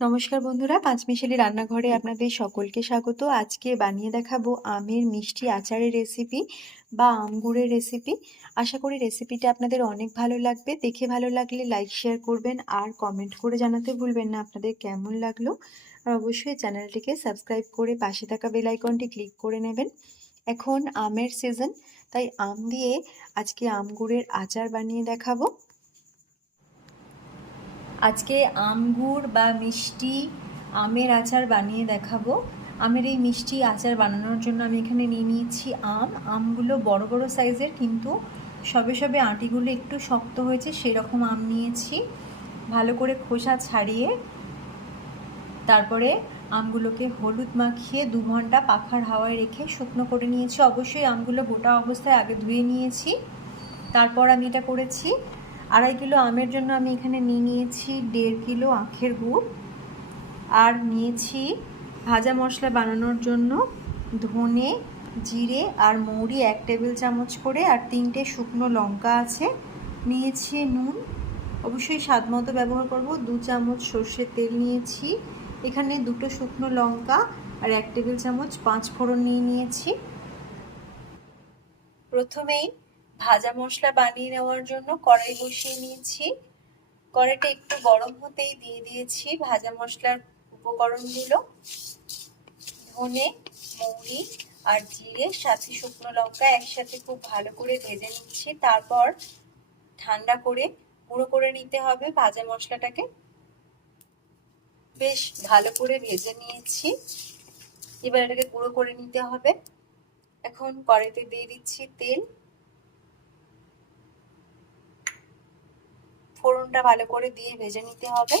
নমস্কার বন্ধুরা, পাঁচমিশালি রান্নাঘরে আপনাদের সকলকে স্বাগত। আজকে বানিয়ে দেখাবো আমের মিষ্টি আচারের রেসিপি বা আমগুড়ের রেসিপি। আশা করি রেসিপিটা আপনাদের অনেক ভালো লাগবে। দেখে ভালো লাগলে লাইক, শেয়ার করবেন আর কমেন্ট করে জানাতে ভুলবেন না আপনাদের কেমন লাগল। আর অবশ্যই চ্যানেলটিকে সাবস্ক্রাইব করে পাশে থাকা বেল আইকনটি ক্লিক করে নেবেন। এখন আমের সিজন, তাই আম দিয়ে আজকে আমগুড়ের আচার বানিয়ে দেখাবো। আজকে আমগুড় বা মিষ্টি আমের আচার বানিয়ে দেখাবো। আমের এই মিষ্টি আচার বানানোর জন্য আমি এখানে নিয়ে নিয়েছি আম। আমগুলো বড় বড় সাইজের, কিন্তু সবে সবে আঁটিগুলো একটু শক্ত হয়েছে, সেরকম আম নিয়েছি। ভালো করে খোসা ছাড়িয়ে তারপরে আমগুলোকে হলুদ মাখিয়ে দু ঘণ্টা পাখার হাওয়ায় রেখে শুকনো করে নিয়েছি। অবশ্যই আমগুলো গোটা অবস্থায় আগে ধুয়ে নিয়েছি। তারপর আমি এটা করেছি আড়াই কিলো আমের জন্য আমি এখানে নিয়ে নিয়েছি দেড় কিলো আখের গুড় আর নিয়েছি ভাজা মশলা বানানোর জন্য ধনে, জিরে আর মৌরি এক টেবিল চামচ করে আর তিনটে শুকনো লঙ্কা আছে। নিয়েছি নুন। অবশ্যই স্বাদ মতো ব্যবহার করব। দু চামচ সর্ষের তেল নিয়েছি। এখানে দুটো শুকনো লঙ্কা আর এক টেবিল চামচ পাঁচ ফোড়ন নিয়ে নিয়েছি। প্রথমেই ভাজা মশলা বানিয়ে নেওয়ার জন্য কড়াই বসিয়ে নিয়েছি। কড়াইটা একটু গরম হতেই দিয়ে দিয়েছি ভাজা মশলার উপকরণগুলো। ধনে, মৌরি আর জিরে, সাথে শুকনো লঙ্কা একসাথে খুব ভালো করে ভেজে নিচ্ছি। তারপর ঠান্ডা করে গুঁড়ো করে নিতে হবে ভাজা মশলাটাকে। বেশ ভালো করে ভেজে নিয়েছি। এবার এটাকে গুঁড়ো করে নিতে হবে। এখন কড়াইতে দিয়ে দিচ্ছি তেল। ফোড়নটা ভালো করে দিয়ে ভেজে নিতে হবে।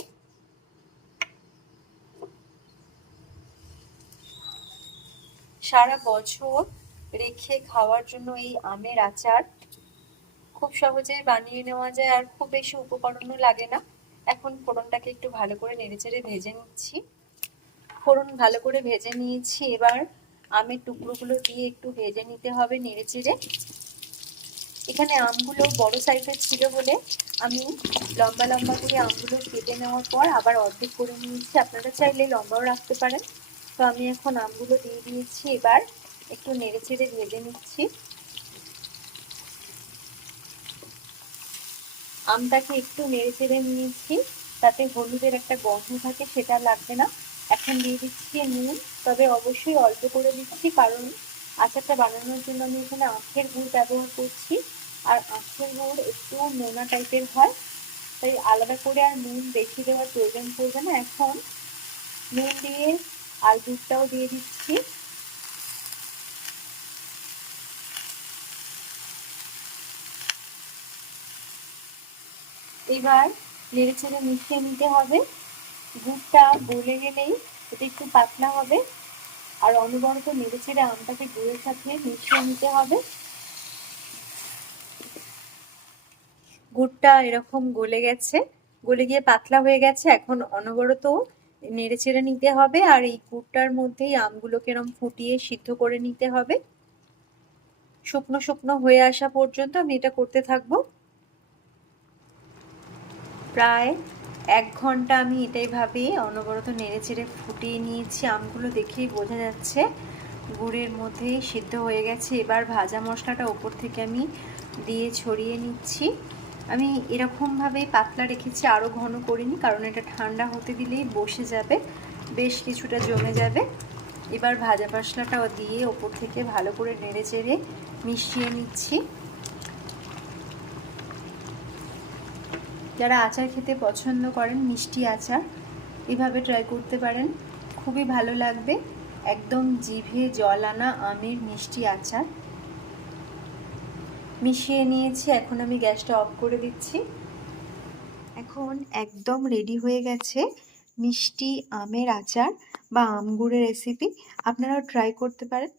সারা বছর রেখে খাওয়ার জন্য এই আমের আচার খুব সহজে বানিয়ে নেওয়া যায় আর খুব বেশি উপকরণও লাগে না। এখন ফোড়নটাকে একটু ভালো করে নেড়েচেড়ে ভেজে নিচ্ছি। ফোড়ন ভালো করে ভেজে নিয়েছি। এবার আমের টুকরোগুলো দিয়ে একটু ভেজে নিতে হবে নেড়েচেড়ে। এখানে আমগুলো বড় সাইজের ছিল বলে আমি লম্বা লম্বা করে আমগুলো কেটে নেওয়ার পর আবার অর্ধেক করে নিয়েছি। আপনারা চাইলে লম্বাও রাখতে পারেন। তো আমি এখন আমগুলো দিয়ে দিয়েছি। এবার একটু নেড়ে চেড়ে ভেজে নিচ্ছি। আমটাকে একটু নেড়ে চেড়ে নিয়েছি। তাতে হলুদের একটা গন্ধ থাকে, সেটা লাগবে না। এখন দিয়ে দিচ্ছি নুন। তবে অবশ্যই অল্প করে দিচ্ছি, কারণ আচারটা বানানোর জন্য আমি এখানে আখের গুড় ব্যবহার করছি। আর আখের গুড় একটু নোনা টাইপের হয়, তাই আলাদা করে আর নুন বেশি দেওয়ার প্রয়োজন পড়বে না এখন। নুন দিয়ে আর দুধটাও দিয়ে দিচ্ছি। এবার নেড়ে ছেড়ে মিশিয়ে নিতে হবে। দুধটা গলে গেলেই এটা একটু পাতলা হবে। আর অনবরত নেড়ে ছেড়ে আমটাকে গুড়ের সাথে মিশিয়ে নিতে হবে। গুড়টা এরকম গলে গেছে, গলে গিয়ে পাতলা হয়ে গেছে, এখন অনবরত নেড়ে চেড়ে নিতে হবে আর এই গুড়টার মধ্যেই আমগুলোকে এরকম ফুটিয়ে সিদ্ধ করে নিতে হবে। শুকনো শুকনো হয়ে আসা পর্যন্ত আমি এটা করতে থাকব। প্রায় এক ঘণ্টা আমি এটাই ভাবে, অনবরত নেড়ে চেড়ে ফুটিয়ে নিয়েছি, আমগুলো দেখেই বোঝা যাচ্ছে গুড়ের মধ্যেই সিদ্ধ হয়ে গেছে। এবার ভাজা মশলাটা ওপর থেকে আমি দিয়ে ছড়িয়ে নিচ্ছি। আমি এরকমভাবেই পাতলা রেখেছি আরও ঘন করিনি, কারণ এটা ঠান্ডা হতে দিলেই বসে যাবে, বেশ কিছুটা জমে যাবে। এবার ভাজা মশলাটাও দিয়ে ওপর থেকে ভালো করে নেড়ে চেড়ে মিশিয়ে নিচ্ছি। যারা আচার খেতে পছন্দ করেন, মিষ্টি আচার, এভাবে ট্রাই করতে পারেন। খুবই ভালো লাগবে, একদম জিভে জল আনা আমের মিষ্টি আচার। মিশিয়ে নিয়েছি, এখন আমি গ্যাসটা অফ করে দিচ্ছি। এখন একদম রেডি হয়ে গেছে মিষ্টি আমের আচার বা আমগুড়ের রেসিপি আপনারাও ট্রাই করতে পারেন।